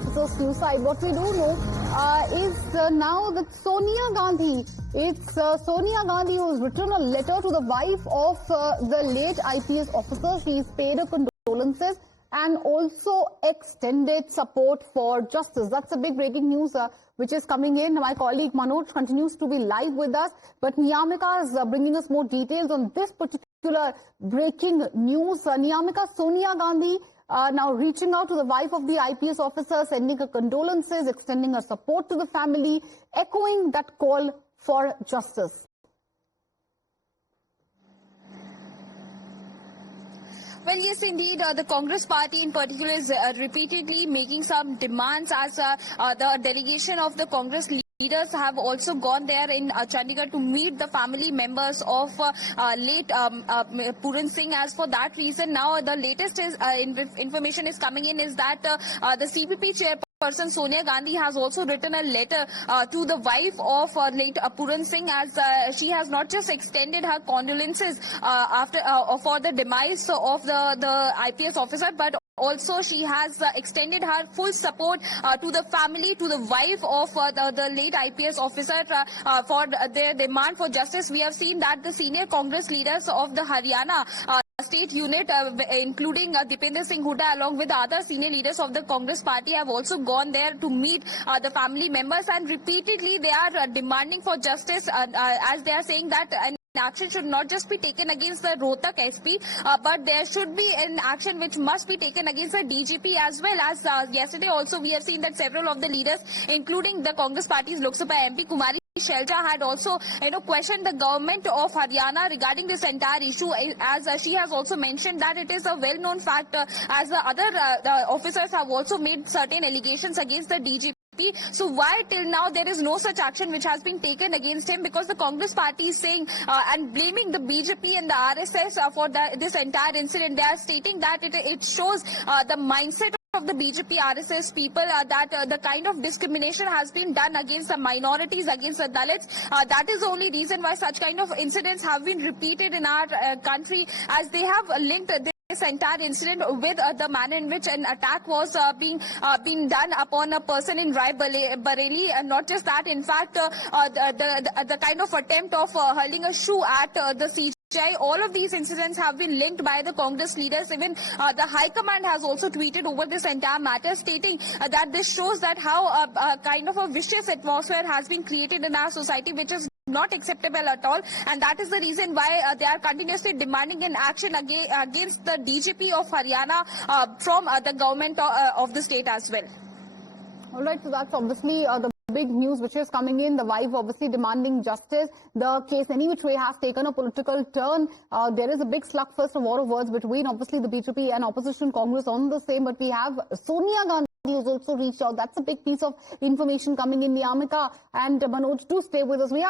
officer's suicide. What we do know is now that Sonia Gandhi, it's Sonia Gandhi who has written a letter to the wife of the late IPS officer. She's paid her condolences and also extended support for justice. That's a big breaking news which is coming in. My colleague Manoj continues to be live with us, but Niyamika is bringing us more details on this particular breaking news. Niyamika, Sonia Gandhi now reaching out to the wife of the IPS officer, sending her condolences, extending her support to the family, echoing that call for justice. Well, yes, indeed. The Congress party in particular is repeatedly making some demands as the delegation of the Congress leaders have also gone there in Chandigarh to meet the family members of late Puran Singh. As for that reason, now the latest information is coming in is that the CPP chairperson Sonia Gandhi has also written a letter to the wife of late Puran Singh, as she has not just extended her condolences for the demise of the IPS officer, but also she has extended her full support to the family, to the wife of the late IPS officer for their demand for justice. We have seen that the senior Congress leaders of the Haryana state unit, including Dipender Singh Hooda, along with other senior leaders of the Congress party, have also gone there to meet the family members, and repeatedly they are demanding for justice, as they are saying that action should not just be taken against the Rohtak SP, but there should be an action which must be taken against the DGP as well. As yesterday also we have seen that several of the leaders, including the Congress party's Lok Sabha MP Kumari Shelja, had also questioned the government of Haryana regarding this entire issue, as she has also mentioned that it is a well-known fact, as the other officers have also made certain allegations against the DGP. So why till now there is no such action which has been taken against him? Because the Congress party is saying and blaming the BJP and the RSS for this entire incident. They are stating that it shows the mindset of the BJP RSS people, that the kind of discrimination has been done against the minorities, against the Dalits. That is the only reason why such kind of incidents have been repeated in our country, as they have linked this entire incident with the manner in which an attack was being done upon a person in Rai Bareli. And not just that, in fact, the kind of attempt of hurling a shoe at the CGI, all of these incidents have been linked by the Congress leaders. Even the High Command has also tweeted over this entire matter, stating that this shows that how a kind of a vicious atmosphere has been created in our society, which is not acceptable at all, and that is the reason why they are continuously demanding an action against the DGP of Haryana from the government of the state as well. All right, so that's obviously the big news which is coming in. The wife obviously demanding justice. The case any which way has taken a political turn. There is a big slugfest, a war of words between obviously the BJP and opposition Congress on the same, but we have Sonia Gandhi who's also reached out. That's a big piece of information coming in. Niyamika and Manoj, do stay with us. We have